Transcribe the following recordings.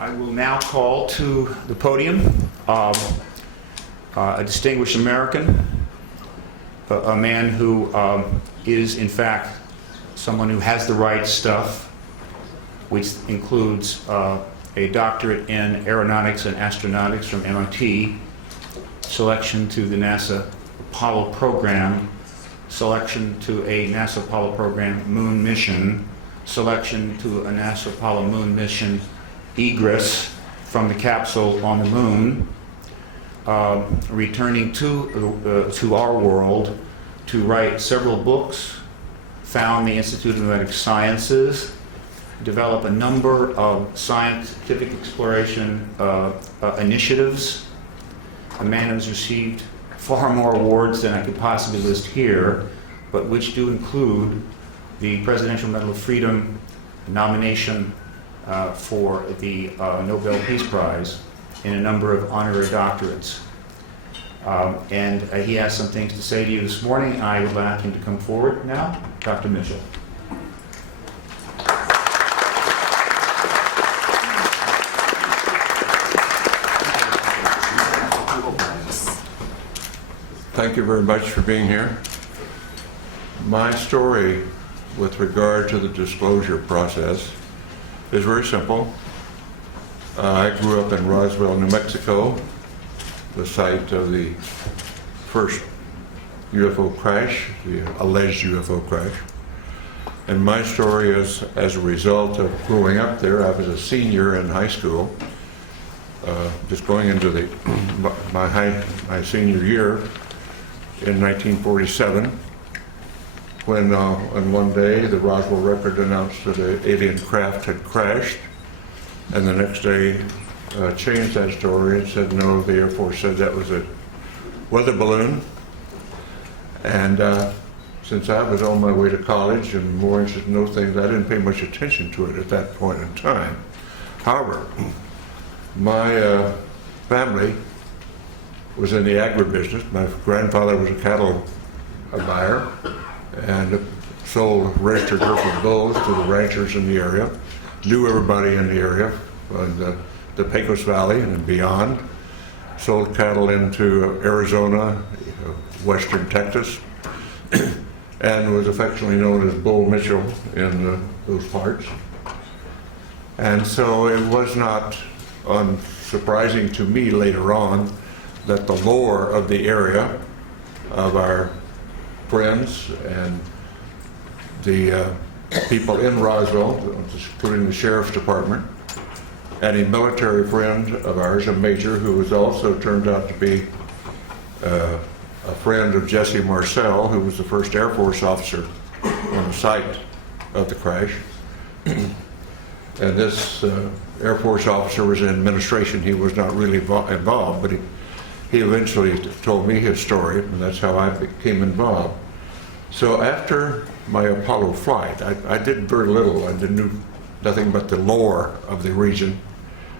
I will now call to the podium a distinguished American, a man who is in fact someone who has the right stuff, which includes a doctorate in aeronautics and astronautics from MIT, selection to the NASA Apollo program, selection to a NASA Apollo program moon mission, selection to a NASA Apollo moon mission egress from the capsule on the moon, returning to our world to write several books, found the Institute of Magnetic Sciences, develop a number of scientific exploration initiatives. A man who's received far more awards than I could possibly list here, but which do include the Presidential Medal of Freedom nomination for the Nobel Peace Prize in a number of honorary doctorates. And he has some things to say to you this morning. I would like him to come forward now. Dr. Mitchell. Thank you very much for being here. My story with regard to the disclosure process is very simple. I grew up in Roswell, New Mexico, the site of the first UFO crash, the alleged UFO crash. And my story is as a result of growing up there. I was a senior in high school, just going into my senior year in 1947, when on one day the Roswell Record announced that an alien craft had crashed, and the next day changed that story and said no, the Air Force said that was a weather balloon. And since I was on my way to college and more interested in those things, I didn't pay much attention to it at that point in time. However, my family was in the agribusiness. My grandfather was a cattle buyer and sold registered Hereford bulls to the ranchers in the area, knew everybody in the area, the Pecos Valley and beyond, sold cattle into Arizona, western Texas, and was affectionately known as Bull Mitchell in those parts. And so it was not unsurprising to me later on that the lore of the area, of our friends and the people in Roswell, including the sheriff's department, and a military friend of ours, a major who was also turned out to be a friend of Jesse Marcel, who was the first Air Force officer on the site of the crash. And this Air Force officer was in administration. He was not really involved, but he eventually told me his story, and that's how I became involved. So after my Apollo flight, I did very little. I knew nothing but the lore of the region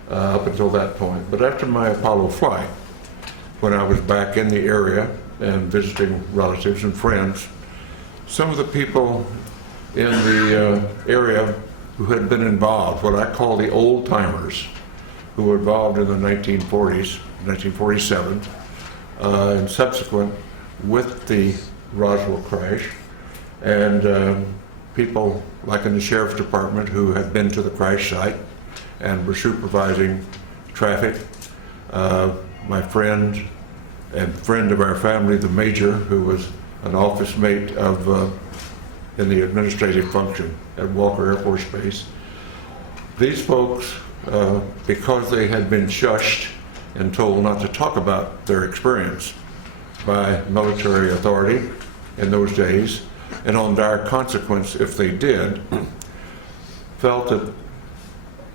up until that point. But after my Apollo flight, when I was back in the area and visiting relatives and friends, some of the people in the area who had been involved, what I call the old timers, who were involved in the 1940s, 1947, and subsequent with the Roswell crash, and people like in the sheriff's department who had been to the crash site and were supervising traffic. My friend and friend of our family, the major, who was an office mate of in the administrative function at Walker Air Force Base. These folks, because they had been shushed and told not to talk about their experience by military authority in those days, and on dire consequence if they did, felt that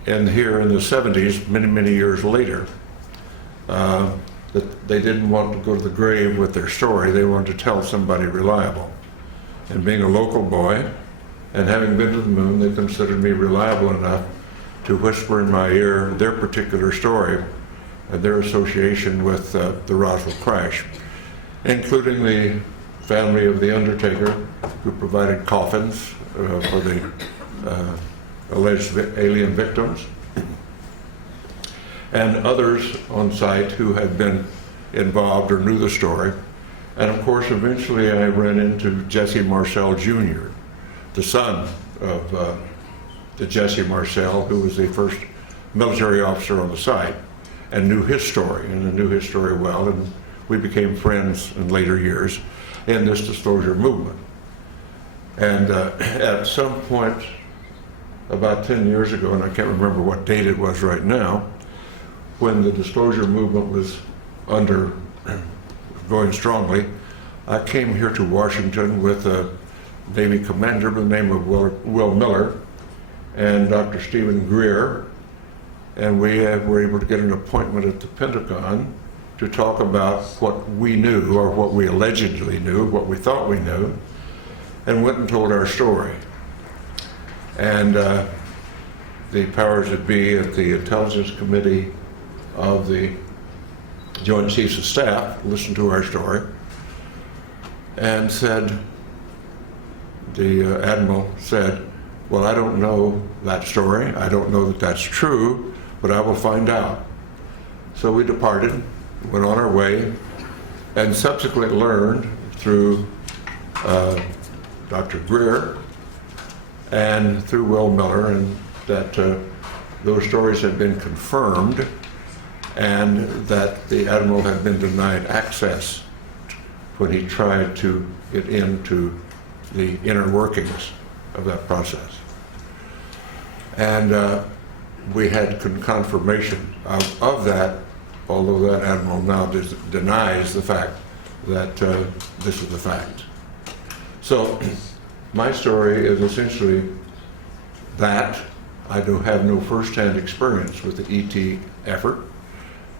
here in the 70s, many years later, that they didn't want to go to the grave with their story. They wanted to tell somebody reliable. And being a local boy and having been to the moon, they considered me reliable enough to whisper in my ear their particular story and their association with the Roswell crash, including the family of the undertaker who provided coffins for the alleged alien victims, and others on site who had been involved or knew the story. And of course, eventually I ran into Jesse Marcel Jr., the son of the Jesse Marcel, who was the first military officer on the site, and knew his story, and knew his story well, and we became friends in later years in this disclosure movement. And at some point, about 10 years ago, and I can't remember what date it was right now, when the disclosure movement was going strongly, I came here to Washington with a Navy commander by the name of Will Miller and Dr. Stephen Greer, and we were able to get an appointment at the Pentagon to talk about what we knew, or what we allegedly knew, what we thought we knew, and went and told our story. And the powers that be at the Intelligence Committee of the Joint Chiefs of Staff listened to our story and said, the Admiral said, well, I don't know that story. I don't know that that's true, but I will find out. So we departed, went on our way, and subsequently learned through Dr. Greer and through Will Miller, and that those stories had been confirmed, and that the Admiral had been denied access when he tried to get into the inner workings of that process. And we had confirmation of that, although that Admiral now denies the fact that this is the fact. So my story is essentially that. I do have no first-hand experience with the ET effort,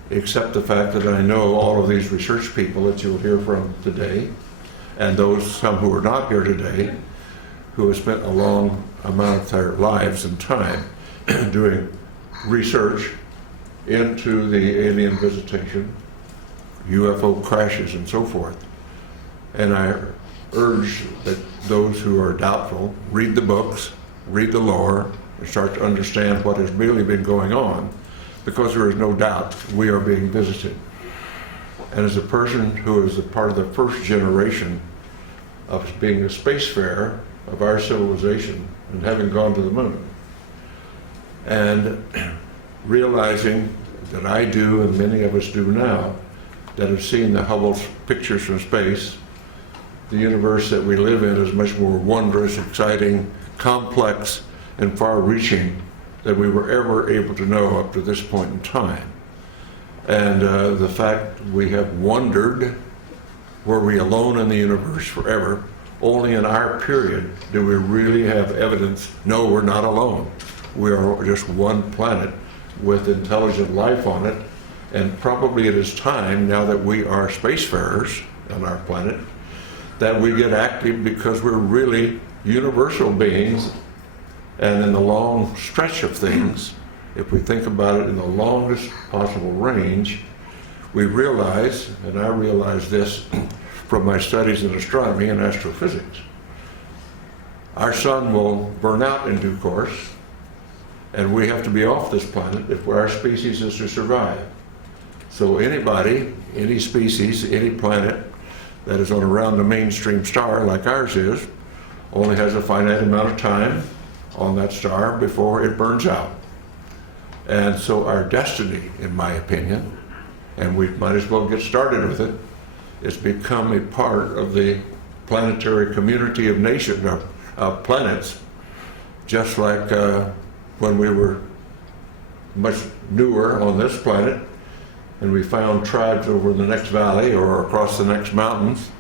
except the fact that I know all of these research people that you'll hear from today, and some who are not here today, who have spent a long amount of their lives and time doing research into the alien visitation, UFO crashes, and so forth. And I urge that those who are doubtful read the books, read the lore, and start to understand what has really been going on, because there is no doubt we are being visited. And as a person who is a part of the first generation of being a spacefarer of our civilization and having gone to the moon, and realizing that I do, and many of us do now, that have seen the Hubble pictures from space, the universe that we live in is much more wondrous, exciting, complex, and far-reaching than we were ever able to know up to this point in time. And the fact we have wondered, were we alone in the universe forever? Only in our period do we really have evidence, no, we're not alone. We are just one planet with intelligent life on it, and probably it is time, now that we are spacefarers on our planet, that we get active, because we're really universal beings. And in the long stretch of things, if we think about it in the longest possible range, we realize, and I realize this from my studies in astronomy and astrophysics, our sun will burn out in due course, and we have to be off this planet if our species is to survive. So anybody, any species, any planet that is on around the mainstream star like ours is, only has a finite amount of time on that star before it burns out. And so our destiny, in my opinion, and we might as well get started with it, is become a part of the planetary community of nations, of planets, just like when we were much newer on this planet, and we found tribes over in the next valley or across the next mountains,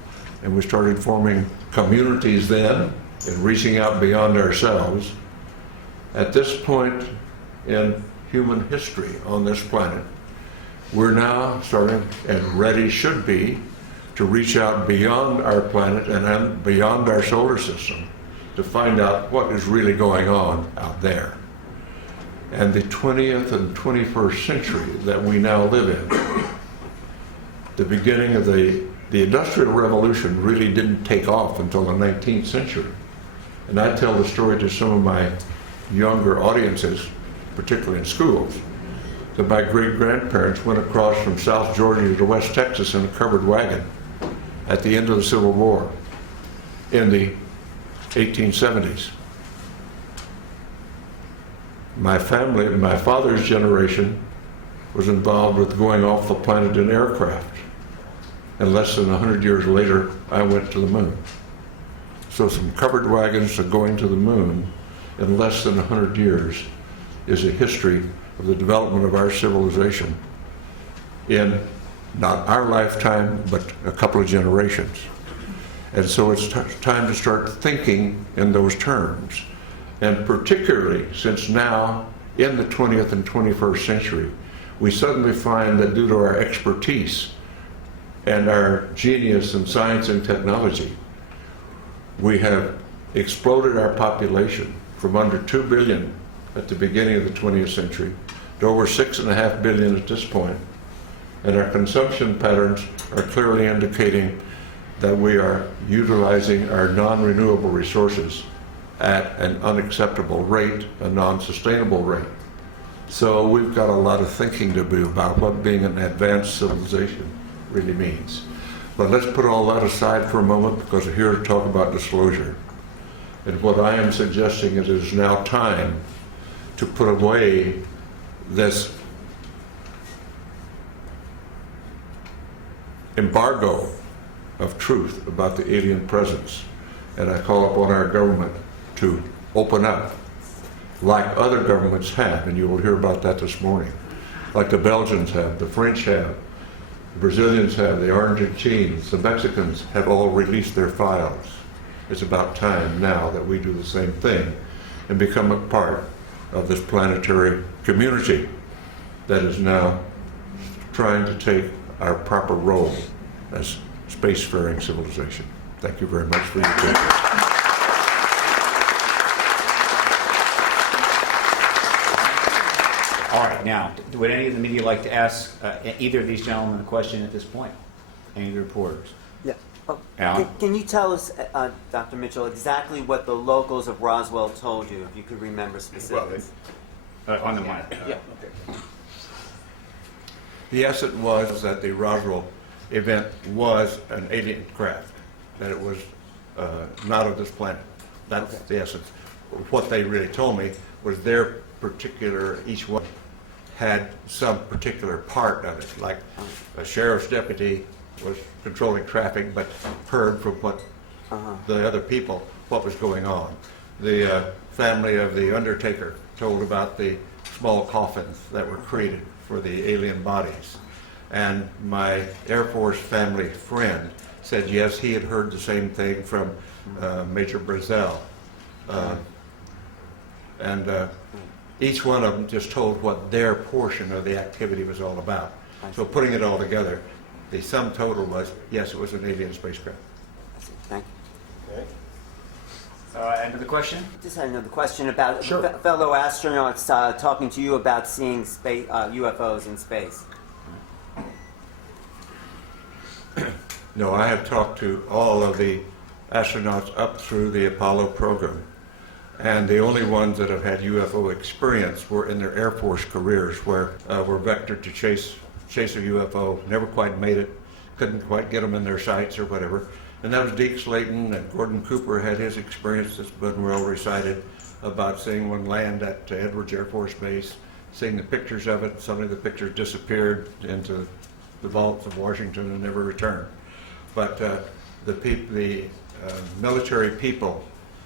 and we started forming communities then and reaching out beyond ourselves. At this point in human history on this planet, we're now starting, and ready should be, to reach out beyond our planet and beyond our solar system to find out what is really going on out there. And the 20th and 21st century that we now live in, the beginning of the Industrial Revolution really didn't take off until the 19th century. And I tell the story to some of my younger audiences, particularly in schools, that my great-grandparents went across from South Georgia to West Texas in a covered wagon at the end of the Civil War in the 1870s. My family, my father's generation, was involved with going off the planet in aircraft. And less than 100 years later, I went to the moon. So some covered wagons to going to the moon in less than 100 years is a history of the development of our civilization in not our lifetime, but a couple of generations. And so it's time to start thinking in those terms. And particularly since now, in the 20th and 21st century, we suddenly find that due to our expertise and our genius in science and technology, we have exploded our population from under 2 billion at the beginning of the 20th century to over 6.5 billion at this point. And our consumption patterns are clearly indicating that we are utilizing our non-renewable resources at an unacceptable rate, a non-sustainable rate. So we've got a lot of thinking to do about what being an advanced civilization really means. But let's put all that aside for a moment, because we're here to talk about disclosure. And what I am suggesting is it is now time to put away this embargo of truth about the alien presence. And I call upon our government to open up, like other governments have, and you will hear about that this morning, like the Belgians have, the French have, the Brazilians have, the Argentines, the Mexicans have all released their files. It's about time now that we do the same thing and become a part of this planetary community that is now trying to take our proper role as spacefaring civilization. Thank you very much for your attention. All right, now, would any of the media like to ask either of these gentlemen a question at this point? Any of the reporters? Yeah. Oh, Alan? can you tell us, Dr. Mitchell, exactly what the locals of Roswell told you, if you could remember specifics? On the mic. Yeah. The essence was that the Roswell event was an alien craft, that it was not of this planet. That's the essence. What they really told me was their particular, each one had some particular part of it, like a sheriff's deputy was controlling traffic but heard from what the other people what was going on. The family of the undertaker told about the small coffins that were created for the alien bodies. And my Air Force family friend said yes, he had heard the same thing from Major Brazel. Each one of them just told what their portion of the activity was all about. So putting it all together, the sum total was, yes, it was an alien spacecraft. Thank you. Another question? Just had another question about fellow astronauts talking to you about seeing space, UFOs in space. No, I have talked to all of the astronauts up through the Apollo program. And the only ones that have had UFO experience were in their Air Force careers, where were vectored to chase a UFO, never quite made it, couldn't quite get them in their sights or whatever. And that was Deke Slayton, and Gordon Cooper had his experience that's been well recited about seeing one land at Edwards Air Force Base, seeing the pictures of it. Suddenly the pictures disappeared into the vaults of Washington and never returned. But the military people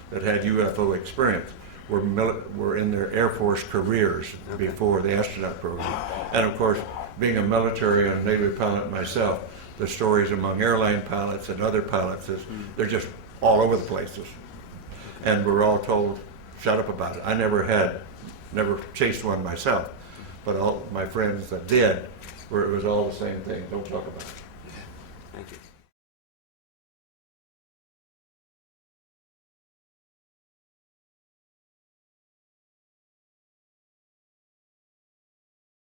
that had UFO experience were in their Air Force careers before the astronaut program. And of course, being a military and a Navy pilot myself, the stories among airline pilots and other pilots is they're just all over the places. And we're all told, shut up about it. I never chased one myself, but all my friends that did, where it was all the same thing, don't talk about it. Thank you.